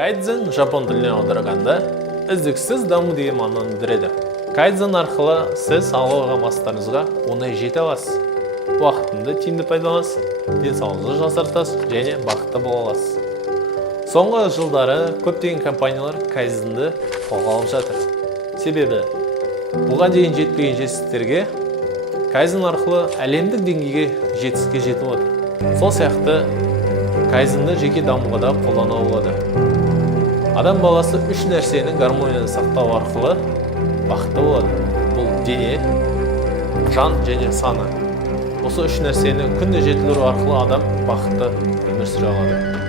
Кайдзен жапон тіліне аударғанда үздіксіз даму деген мағынаны білдіреді. Кайдзен арқылы сіз алға мақсаттарыңызға оңай жете аласыз. Уақытыңды тиімді пайдаланасыз, денсаулығыңызды жақсартасыз және бақытты бола аласыз. Соңғы жылдары көптеген компаниялар кайдзенді қолға алып жатыр. Себебі бұған дейін жетпеген жетістіктерге кайдзен арқылы әлемдік деңгейге жетістікке жетіп отыр. Сол сияқты кайдзенді жеке дамуға да қолдана болады. Адам баласы үш нәрсенің гармонияны сақтау арқылы бақытты болады. Бұл дене, жан және сана. Осы үш нәрсені күнде жетілдіру арқылы адам бақытты өмір сүре алады.